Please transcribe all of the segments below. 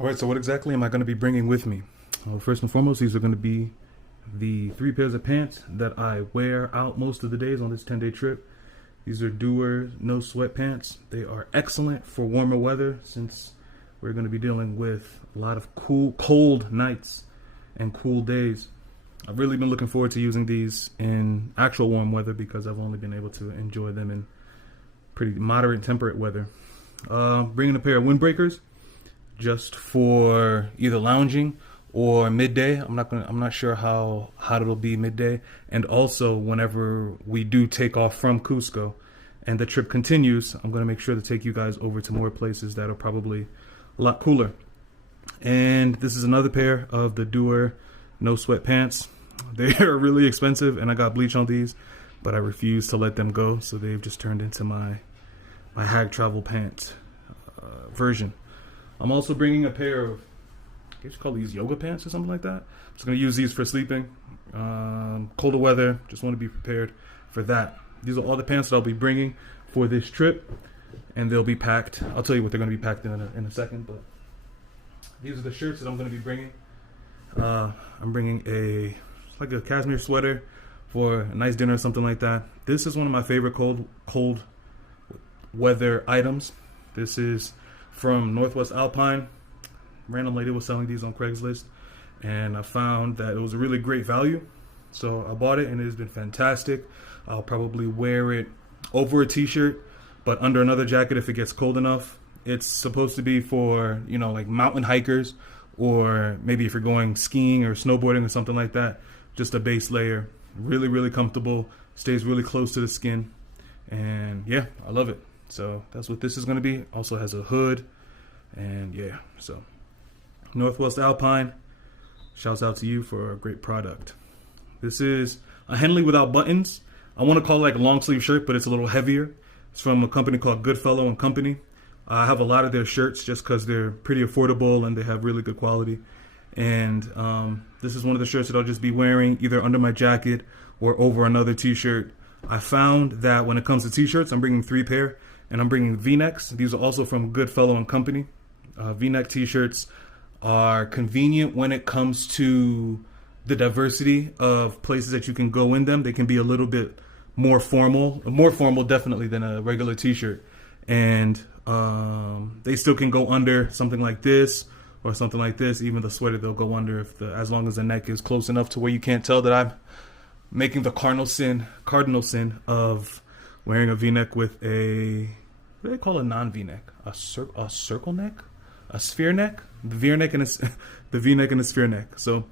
All right, so what exactly am I going to be bringing with me? Well, first and foremost, these are going to be the 3 pairs of pants that I wear out most of the days on this 10-day trip. These are Doer no sweat pants. They are excellent for warmer weather since we're going to be dealing with a lot of cold nights and cool days. I've really been looking forward to using these in actual warm weather because I've only been able to enjoy them in pretty moderate temperate weather. Bringing a pair of windbreakers just for either lounging or midday. I'm not sure how hot it'll be midday, and also whenever we do take off from Cusco and the trip continues, I'm going to make sure to take you guys over to more places that are probably a lot cooler. And this is another pair of the Doer no sweat pants. They are really expensive and I got bleach on these, but I refuse to let them go, so they've just turned into my hag travel pant version. I'm also bringing a pair of, I guess you call these yoga pants or something like that. I'm just going to use these for sleeping. Colder weather, just want to be prepared for that. These are all the pants that I'll be bringing for this trip, and they'll be packed. I'll tell you what they're going to be packed in a second, but these are the shirts that I'm going to be bringing. I'm bringing like a cashmere sweater for a nice dinner or something like that. This is one of my favorite cold weather items. This is from Northwest Alpine. Random lady was selling these on Craigslist, and I found that it was a really great value, so I bought it, and it has been fantastic. I'll probably wear it over a t-shirt, but under another jacket if it gets cold enough. It's supposed to be for, like mountain hikers, or maybe if you're going skiing or snowboarding or something like that. Just a base layer. Really, really comfortable. Stays really close to the skin. And yeah, I love it. So that's what this is going to be. Also has a hood. And yeah, so Northwest Alpine, shouts out to you for a great product. This is a Henley without buttons. I want to call it like a long sleeve shirt, but it's a little heavier. It's from a company called Goodfellow and Company. I have a lot of their shirts just because they're pretty affordable and they have really good quality. And this is one of the shirts that I'll just be wearing either under my jacket or over another t-shirt. I found that when it comes to t-shirts, I'm bringing 3 pair, and I'm bringing V-necks. These are also from Goodfellow and Company. V-neck t-shirts are convenient when it comes to the diversity of places that you can go in them. They can be a little bit more formal definitely than a regular t-shirt. And they still can go under something like this or something like this. Even the sweater they'll go under as long as the neck is close enough to where you can't tell that I'm making the cardinal sin of wearing a V-neck with what do they call a non-V-neck? A circle neck? A sphere neck? The V-neck and a sphere neck. So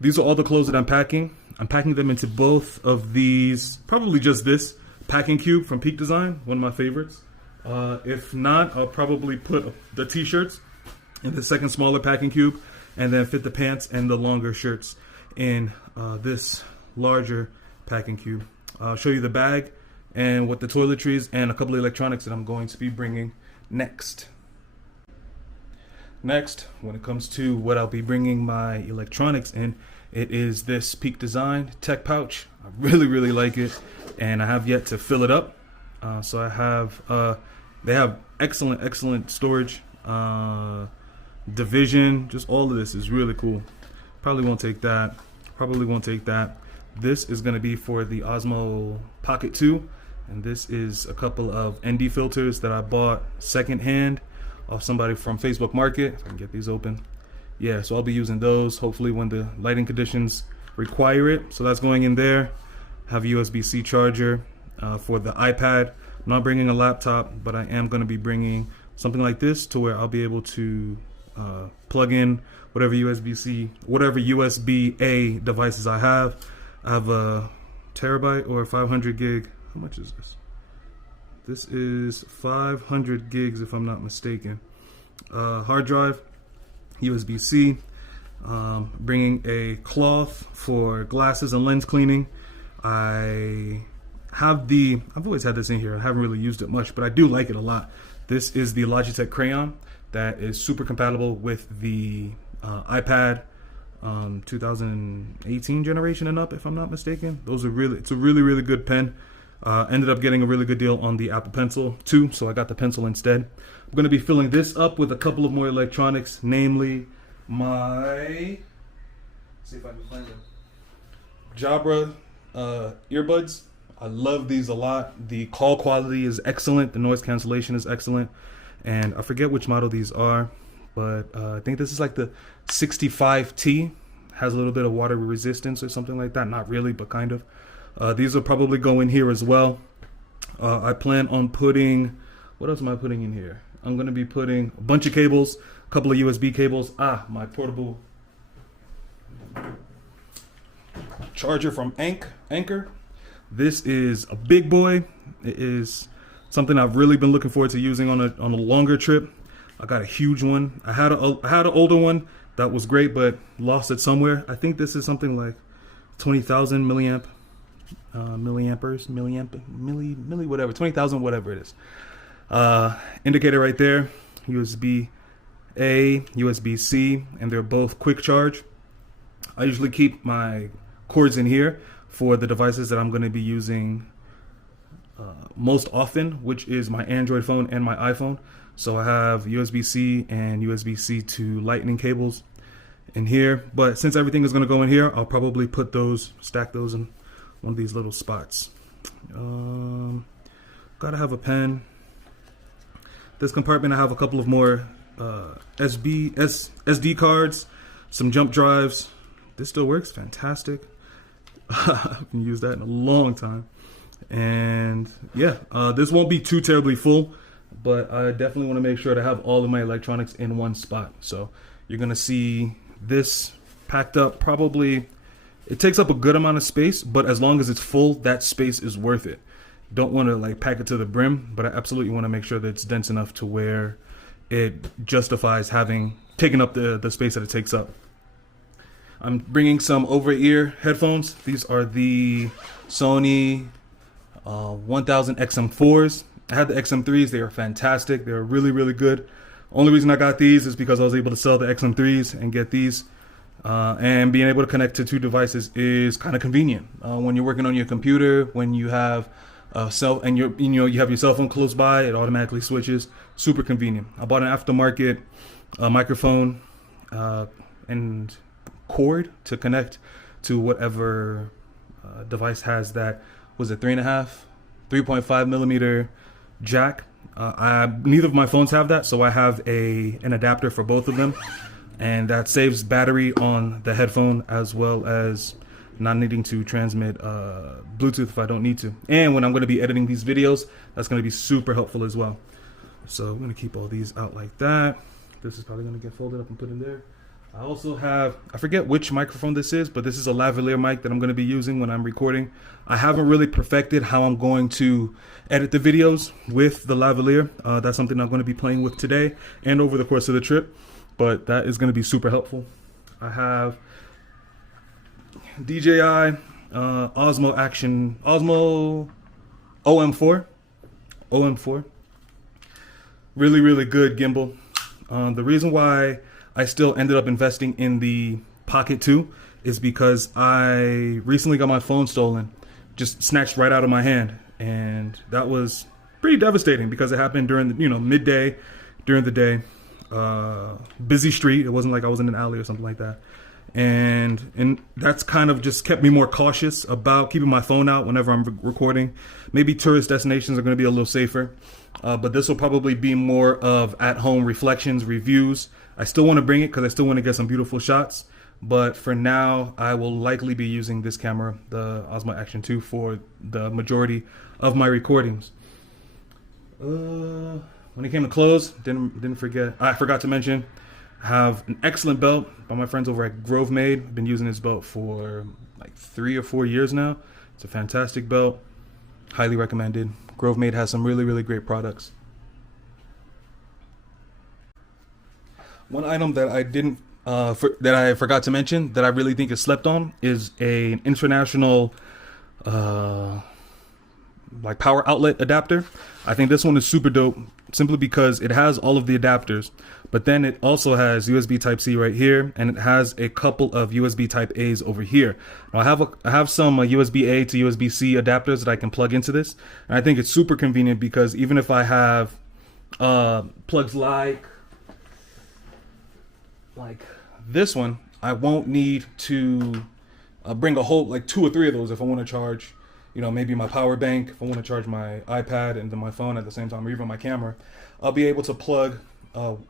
these are all the clothes that I'm packing. I'm packing them into both of these, probably just this packing cube from Peak Design, one of my favorites. If not, I'll probably put the t-shirts in the second smaller packing cube and then fit the pants and the longer shirts in this larger packing cube. I'll show you the bag and what the toiletries and a couple of electronics that I'm going to be bringing next. Next, when it comes to what I'll be bringing my electronics in, it is this Peak Design tech pouch. I really, really like it, and I have yet to fill it up. So I have, they have excellent storage, division, just all of this is really cool. Probably won't take that. This is going to be for the Osmo Pocket 2, and this is a couple of ND filters that I bought secondhand off somebody from Facebook Market. I can get these open. Yeah, so I'll be using those hopefully when the lighting conditions require it. So that's going in there. Have a USB-C charger for the iPad. I'm not bringing a laptop, but I am going to be bringing something like this to where I'll be able to plug in whatever USB-A devices I have. I have a terabyte or 500 gig. How much is this? This is 500 gigs if I'm not mistaken. Hard drive, USB-C. Bringing a cloth for glasses and lens cleaning. I've always had this in here. I haven't really used it much, but I do like it a lot. This is the Logitech crayon that is super compatible with the iPad 2018 generation and up, if I'm not mistaken. It's a really good pen. Ended up getting a really good deal on the Apple Pencil too, so I got the pencil instead. I'm going to be filling this up with a couple of more electronics, namely my, let's see if I can find them, Jabra earbuds. I love these a lot. The call quality is excellent. The noise cancellation is excellent. And I forget which model these are, but I think this is like the 65T. Has a little bit of water resistance or something like that. Not really, but kind of. These will probably go in here as well. I plan on putting, what else am I putting in here? I'm going to be putting a bunch of cables, a couple of USB cables. My portable charger from Anchor. This is a big boy. It is something I've really been looking forward to using on a longer trip. I got a huge one. I had an older one that was great, but lost it somewhere. I think this is something like 20,000 milliamp, whatever, 20,000, whatever it is. Indicator right there, USB A, USB C, and they're both quick charge. I usually keep my cords in here for the devices that I'm going to be using most often, which is my Android phone and my iPhone. So I have USB-C and USB-C to Lightning cables in here. But since everything is going to go in here, I'll probably put those, stack those in one of these little spots. Gotta have a pen. This compartment, I have a couple of more SD cards, some jump drives. This still works, fantastic. I haven't used that in a long time. And yeah, this won't be too terribly full, but I definitely want to make sure to have all of my electronics in one spot. So you're going to see this packed up. Probably it takes up a good amount of space, but as long as it's full, that space is worth it. Don't want to like pack it to the brim, but I absolutely want to make sure that it's dense enough to where it justifies having taken up the space that it takes up. I'm bringing some over-ear headphones. These are the Sony 1000 XM4s. I had the XM3s. They are fantastic. They're really, really good. Only reason I got these is because I was able to sell the XM3s and get these. And being able to connect to two devices is kind of convenient. When you're working on your computer, when you have you have your cell phone close by, it automatically switches. Super convenient. I bought an aftermarket microphone and cord to connect to whatever device has that, was it 3.5 millimeter jack. Neither of my phones have that, so I have an adapter for both of them, and that saves battery on the headphone as well as not needing to transmit Bluetooth if I don't need to. And when I'm going to be editing these videos, that's going to be super helpful as well. So I'm going to keep all these out like that. This is probably going to get folded up and put in there. I also have, I forget which microphone this is, but this is a lavalier mic that I'm going to be using when I'm recording. I haven't really perfected how I'm going to edit the videos with the lavalier. That's something I'm going to be playing with today and over the course of the trip, but that is going to be super helpful. I have DJI Osmo OM4. Really, really good gimbal. The reason why I still ended up investing in the Pocket 2 is because I recently got my phone stolen, just snatched right out of my hand, and that was pretty devastating because it happened during the, midday, during the day, busy street. It wasn't like I was in an alley or something like that, and that's kind of just kept me more cautious about keeping my phone out whenever I'm recording. Maybe tourist destinations are going to be a little safer, but this will probably be more of at-home reflections, reviews. I still want to bring it because I still want to get some beautiful shots. But for now, I will likely be using this camera, the Osmo Action 2, for the majority of my recordings. When it came to clothes, I forgot to mention, I have an excellent belt by my friends over at Grove Made. I've been using this belt for like 3 or 4 years now. It's a fantastic belt. Highly recommended. Grove Made has some really, really great products. One item that I didn't that I forgot to mention that I really think is slept on is an international like power outlet adapter. I think this one is super dope simply because it has all of the adapters, but then it also has USB Type C right here, and it has a couple of USB Type A's over here. Now I have some USB A to USB C adapters that I can plug into this, and I think it's super convenient because even if I have plugs like this one, I won't need to bring a whole like 2 or 3 of those if I want to charge, maybe my power bank, if I want to charge my iPad and then my phone at the same time, or even my camera. I'll be able to plug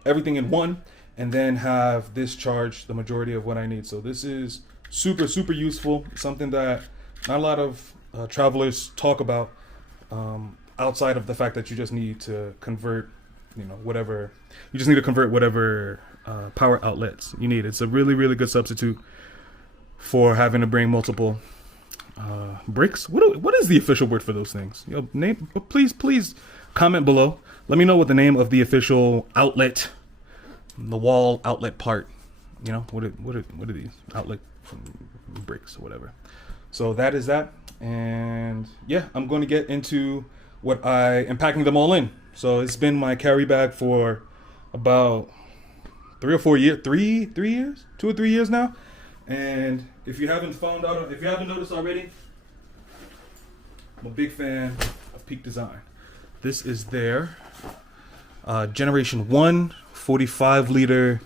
everything in one and then have this charge the majority of what I need. So this is super, super useful. Something that not a lot of travelers talk about, outside of the fact that you just need to convert, whatever power outlets you need. It's a really, really good substitute for having to bring multiple bricks. What is the official word for those things? Please comment below. Let me know what the name of the official outlet, the wall outlet part. What are these outlet bricks or whatever? So that is that, and yeah, I'm going to get into what I am packing them all in. So it's been my carry bag for about 3 or 4 years, 3 years, 2 or 3 years now. And if you haven't noticed already, I'm a big fan of Peak Design. This is their Generation 1 45-liter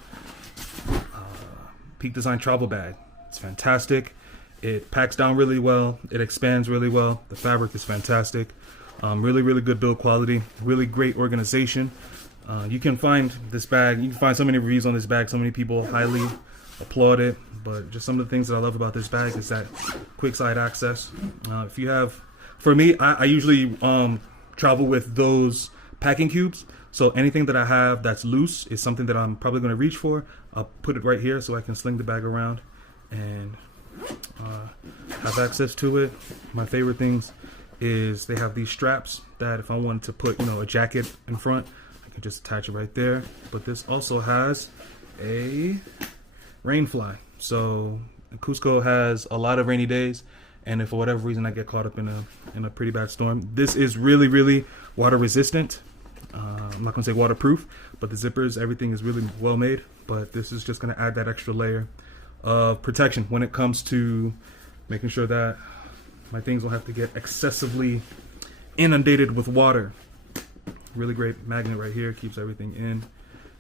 Peak Design travel bag. It's fantastic. It packs down really well. It expands really well. The fabric is fantastic. Really, really good build quality. Really great organization. You can find this bag. You can find so many reviews on this bag. So many people highly applaud it. But just some of the things that I love about this bag is that quick side access. If you have, for me, I usually travel with those packing cubes. So anything that I have that's loose is something that I'm probably going to reach for. I'll put it right here so I can sling the bag around and have access to it. My favorite things is they have these straps that if I wanted to put, a jacket in front, I can just attach it right there. But this also has a rain fly. So Cusco has a lot of rainy days, and if for whatever reason I get caught up in a pretty bad storm, this is really, really water resistant. I'm not gonna say waterproof, but the zippers, everything is really well made. But this is just gonna add that extra layer of protection when it comes to making sure that my things don't have to get excessively inundated with water. Really great magnet right here, keeps everything in.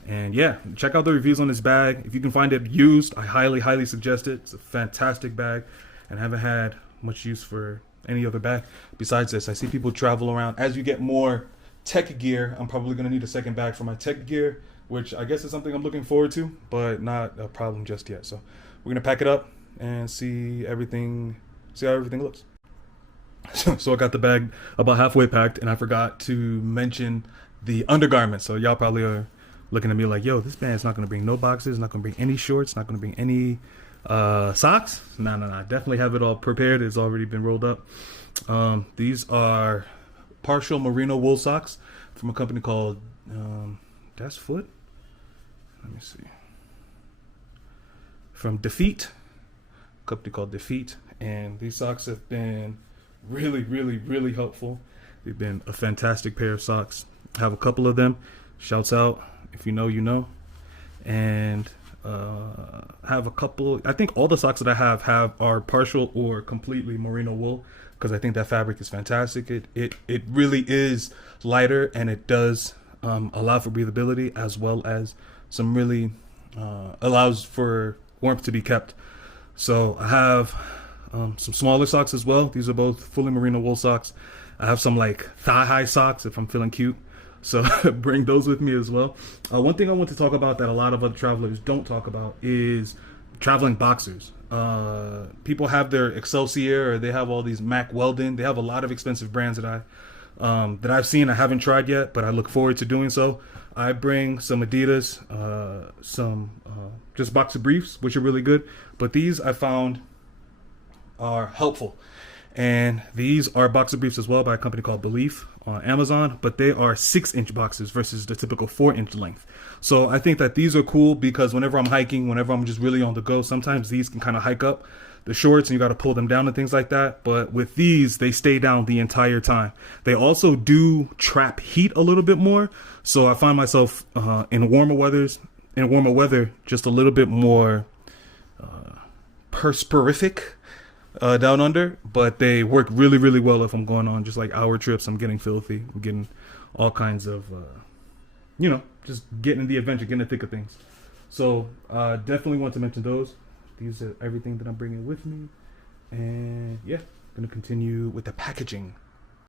And yeah, check out the reviews on this bag. If you can find it used, I highly, highly suggest it. It's a fantastic bag, and I haven't had much use for any other bag besides this. I see people travel around. As you get more tech gear, I'm probably gonna need a second bag for my tech gear, which I guess is something I'm looking forward to, but not a problem just yet. So we're gonna pack it up and see how everything looks. So I got the bag about halfway packed, and I forgot to mention the undergarments. So y'all probably are looking at me like, yo, this band's not going to bring no boxes, not going to bring any shorts, not going to bring any socks. No. I definitely have it all prepared. It's already been rolled up. These are partial merino wool socks from a company called Das Foot. Let me see. From Defeat, a company called Defeat. And these socks have been really, really, really helpful. They've been a fantastic pair of socks. I have a couple of them. Shouts out. If you know, you know. And have a couple. I think all the socks that I have are partial or completely merino wool, because I think that fabric is fantastic. It really is lighter, and it does allow for breathability, as well as some really allows for warmth to be kept. So I have some smaller socks as well. These are both fully merino wool socks. I have some like thigh-high socks if I'm feeling cute. So bring those with me as well. One thing I want to talk about that a lot of other travelers don't talk about is traveling boxers. People have their Excelsior, or they have all these Mack Weldon. They have a lot of expensive brands that I've seen. I haven't tried yet, but I look forward to doing so. I bring some Adidas, some just boxer briefs, which are really good. But these I found are helpful. And these are boxer briefs as well by a company called Belief on Amazon, but they are 6-inch boxers versus the typical 4-inch length. So I think that these are cool because whenever I'm hiking, whenever I'm just really on the go, sometimes these can kind of hike up the shorts and you got to pull them down and things like that. But with these, they stay down the entire time. They also do trap heat a little bit more. So I find myself in warmer weather, just a little bit more perspirific down under. But they work really, really well if I'm going on just like hour trips. I'm getting filthy. I'm getting all kinds of, just getting in the adventure, getting the thick of things. So definitely want to mention those. These are everything that I'm bringing with me. And yeah, going to continue with the packaging.